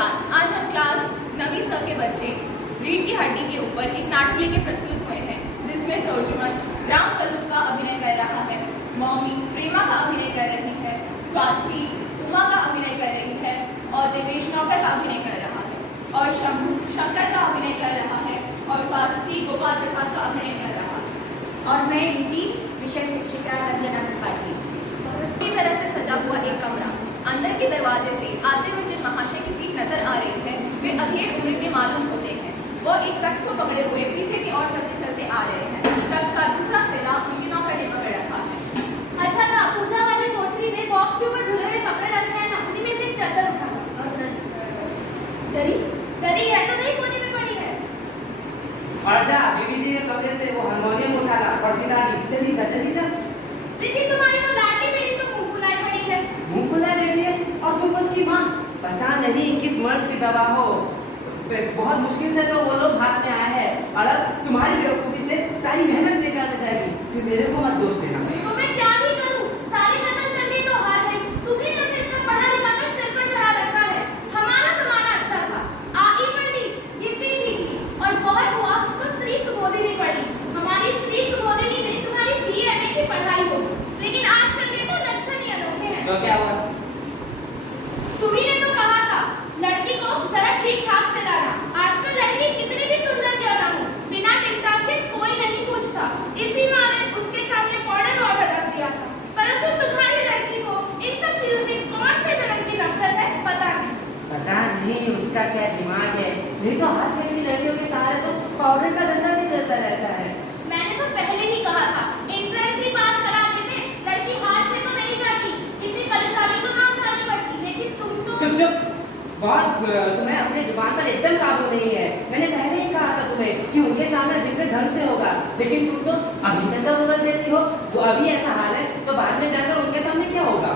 प्रभात। आज हम क्लास 9वीं स के बच्चे रीढ़ की हड्डी के ऊपर एक नाटक लेके प्रस्तुत हुए हैं, जिसमें सोर्जुमन राम स्वरूप का अभिनय कर रहा है, मौमी प्रेमा का अभिनय कर रही है, स्वास्थी उमा का अभिनय कर रही है और देवेश नौकर का अभिनय कर रहा है, और शंभू शंकर का अभिनय कर रहा है और स्वास्थी गोपाल प्रसाद का अभिनय कर रहा है। और मैं इनकी विषय शिक्षिका रंजना त्रिपाठी। पूरी तरह से सजा हुआ एक कमरा, अंदर के दरवाजे से आते हुए जिन महाशय की पीठ नजर आ रही है वे अधेड़ उम्र के मालूम होते हैं। वो एक तख्त को पकड़े हुए पीछे की ओर चलते चलते आ रहे हैं। तख्त का दूसरा सिरा उनके नौकर ने पकड़ रखा है। अच्छा था, पूजा वाली कोठरी में बॉक्स के ऊपर धुले हुए कपड़े रखे हैं ना, उसी में से एक चादर उठा और दरी दरी है तो नहीं कोने में पड़ी है। और जा बीबी जी के कमरे से वो हारमोनियम उठा ला और सीधा चली जा। लेकिन तुम्हारी तो लाडली बेटी तो मुंह फुलाई पड़ी है। मुंह फुला रहती है और तुम उसकी माँ, पता नहीं किस मर्ज की दवा हो। बहुत मुश्किल से तो वो लोग हाथ में आए हैं और अब तुम्हारी बेवकूफी से सारी मेहनत बेकार हो जाएगी। फिर मेरे को मत दोष देना। तो मैं क्या ही करूं, सारे जतन करके तो हार गई। तुम्ही ने उसे इतना पढ़ा लिखा कर सिर पर चढ़ा रखा है। हमारा जमाना अच्छा था, आगे बढ़ी, गिनती सीखी और बहुत हुआ तो स्त्री सुबोधिनी पढ़ी। हमारी स्त्री सुबोधिनी में तुम्हारी BA की पढ़ाई हो, लेकिन आजकल के तो लक्षण ही अनोखे हैं। तो क्या हुआ? तुम्ही ने तो कहा था लड़की को जरा ठीक ठाक से लाना। आजकल लड़की कितनी भी सुंदर क्यों ना हो, बिना टिकटॉक के कोई नहीं पूछता। इसी मारे उसके सामने पाउडर वाउडर रख दिया था। परंतु तुम्हारी लड़की को इन सब चीजों से कौन से जन्म की नफरत है पता नहीं। उसका क्या दिमाग है। नहीं तो आजकल की लड़कियों के सहारे तो पाउडर का धंधा भी चलता रहता है। मैंने तो पहले ही कहा था एंट्रेंस ही पास करा देते, लड़की हाथ से तो नहीं जाती, इतनी परेशानी तो ना उठानी पड़ती। लेकिन तुम तो चुप। बहुत तुम्हें अपने जुबान पर एकदम काबू नहीं है। मैंने पहले ही कहा था तुम्हें कि उनके सामने जिक्र ढंग से होगा, लेकिन तुम तो अभी से सब उगल देती हो। वो अभी ऐसा हाल है तो बाद में जाकर उनके सामने क्या होगा?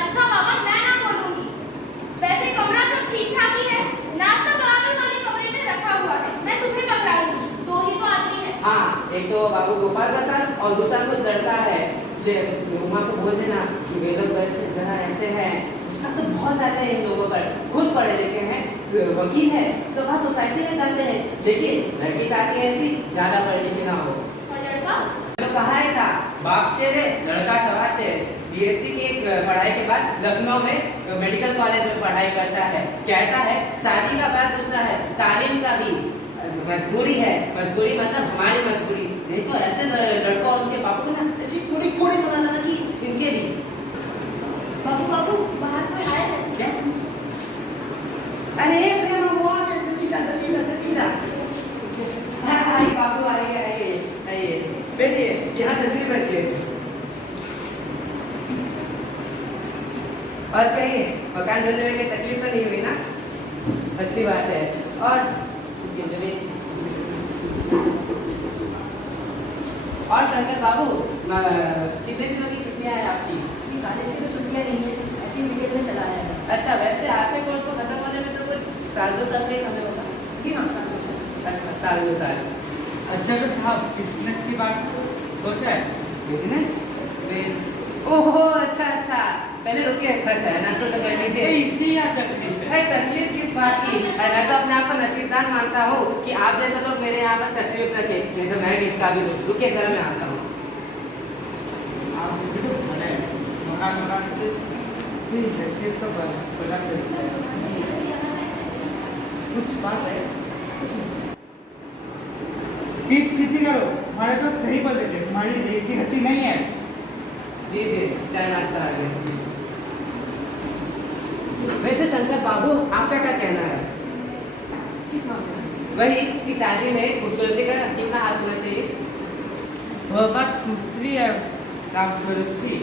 अच्छा बाबा, मैं ना बोलूंगी। वैसे कमरा सब ठीक ठाक ही है, नाश्ता बराबर वाले कमरे में रखा हुआ है। मैं तुम्हें पकड़ाऊंगी, दो ही तो आदमी है। हाँ, एक तो बाबू गोपाल प्रसाद और दूसरा कुछ लड़का है। उमा को बोल देना कि वे लोग जरा ऐसे हैं। गुस्सा तो बहुत आता है इन लोगों पर। खुद पढ़े लिखे हैं, वकील है, सभा सोसाइटी में जाते हैं, लेकिन लड़की चाहती है ऐसी ज्यादा पढ़े लिखे ना हो। और लड़का तो कहा ही था, बाप शेर है, लड़का सवा शेर। BSc की पढ़ाई के बाद लखनऊ में मेडिकल कॉलेज में पढ़ाई करता है। कहता है शादी का बात दूसरा है, तालीम का भी मजबूरी है। मजबूरी मतलब हमारी मजबूरी। नहीं तो ऐसे लड़कों और उनके बापू को ना ऐसी कोड़ी सुनाना था कि इनके भी। बाबू बाहर कोई आया है क्या? अरे प्रेमा वो आ गए, जल्दी जा। हाय बाबू, आइए। बैठिए, यहाँ तस्वीर रखिए। और कहिए, मकान ढूंढने में कोई तकलीफ तो नहीं हुई ना? अच्छी बात है। और शंकर बाबू, कितने दिनों की छुट्टियां हैं आपकी? कॉलेज की तो छुट्टियां नहीं है, ऐसे ही वीकेंड में चला आया है। अच्छा, वैसे आपके कोर्स को खत्म होने में तो कुछ साल 2 साल का ही समय होगा। जी हाँ, साल 2 साल। अच्छा, साल 2 साल। अच्छा तो साहब, बिजनेस की बात सोचा है? बिजनेस? ओहो, अच्छा। पहले रुकिए, थोड़ा चाय नाश्ता तो कर लीजिए। इसकी क्या तकलीफ है? भाई तकलीफ किस बात की? और मैं तो अपने आप को नसीबदार मानता हूँ कि आप जैसे लोग मेरे यहाँ पर तशरीफ रखे। नहीं तो मैं भी इसका भी रुकिए जरा, मैं आता हूँ। आप इसकी तो बने मकान से फिर हैसियत तो बना सकते हैं। कुछ बात है? पीठ सीधी करो, हमारे पास सही बोल रहे थे, हमारी रेती हट्टी नहीं है। लीजिए, चाय नाश्ता आ गया। वैसे शंकर बाबू, आपका क्या कहना है? किस मामले में? वही कि शादी में खूबसूरती का कितना हाथ होना चाहिए? वह बात दूसरी है राम स्वरूप जी।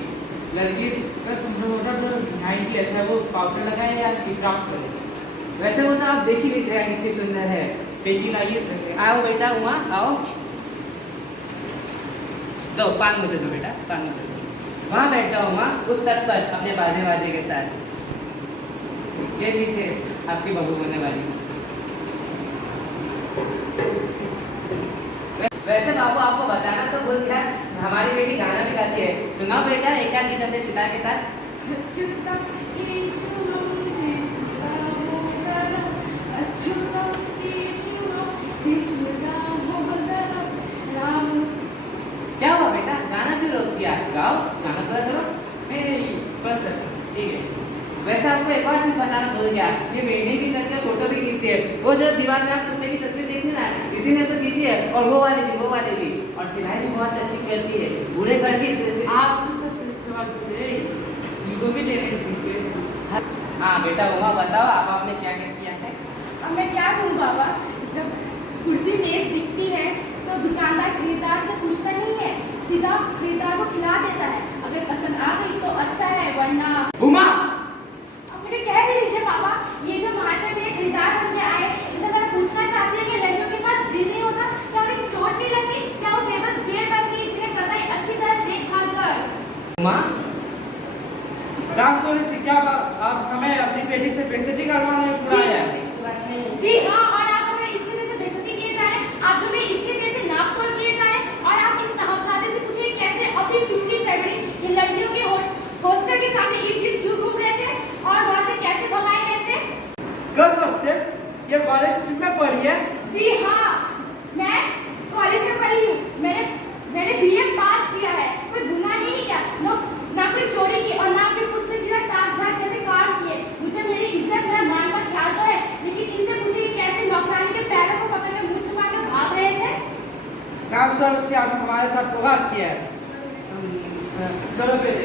लड़की का मतलब ढाई की अच्छा वो पाउडर लगाए या टिकटॉक करे। वैसे वो तो आप देख ही लीजिएगा कितनी सुंदर है। पेजी लाइए। आओ बेटा, उमा आओ। दो पान मुझे दो बेटा, पान मुझे दो। वहाँ बैठ जाओ उमा, उस तट पर अपने बाजे के साथ। ये लीजिए आपकी बहू होने वाली। वैसे बाबू, आपको बताना तो भूल गया, हमारी बेटी गाना भी गाती है। सुनाओ बेटा, एक आध गीत अपने सितार के साथ। छुट्टा यीशु हम यीशु का मुकरा आपको एक और चीज बताना भूल गया, ये पेंटिंग भी करके फोटो भी खींचती है। वो जो दीवार में आप कुत्ते की तस्वीर देखती ना, इसी ने तो खींची है, और वो वाली भी, और सिलाई भी बहुत अच्छी करती है, पूरे घर की आप बस सवाल पूछे, इनको भी देने दीजिए। हाँ बेटा उमा, बताओ अब आपने क्या क्या किया है? अब मैं क्या कहूँ बाबा, जब कुर्सी मेज दिखती है तो दुकानदार खरीदार से पूछता नहीं है, सीधा खरीदार को खिला देता है। अगर पसंद आ गई तो अच्छा है, वरना उमा, अब मुझे कह ही दीजिए पापा, ये जो महाशय मेरे खरीदार बन के आए, इनसे जरा पूछना चाहती है कि लड़कियों के पास दिल नहीं होता, क्या उन्हें चोट नहीं लगती, क्या वो बेबस पेड़ बन गई जिन्हें कसाई अच्छी तरह देखभाल कर। उमा, राम सोनी जी, क्या आप हमें अपनी बेटी से बेइज्जती करवाने बुलाया है? जी हाँ, और आप हमें इतनी देर से बेइज्जती किए जा रहे हैं, आप जो मैं इतनी देर से नाप तोल किए जा रहे हैं, और आप इन साहबजादे से पूछिए कैसे अपनी पिछली फैमिली ये लड़कियों के हॉस्टल के सामने इर्द-गिर्द क्यों घूम रहे थे और वहाँ से कैसे भगाए रहे थे। गर्ल्स हॉस्टल, ये कॉलेज में पढ़ी है? जी हाँ, मैं कॉलेज में पढ़ी हूँ, मैंने बीए पास किया है, कोई गुनाह नहीं है क्या? ना कोई चोरी की और ना कोई पुत्र की ताक झाक जैसे काम किए। मुझे मेरी इज्जत मेरा मान का ख्याल तो है, लेकिन इनसे पूछिए कि कैसे नौकरानी के पैरों को पकड़कर मुंह छुपा के भाग रहे थे। राम सोनी जी, आपने हमारे साथ धोखा किया है। चलो बेटे।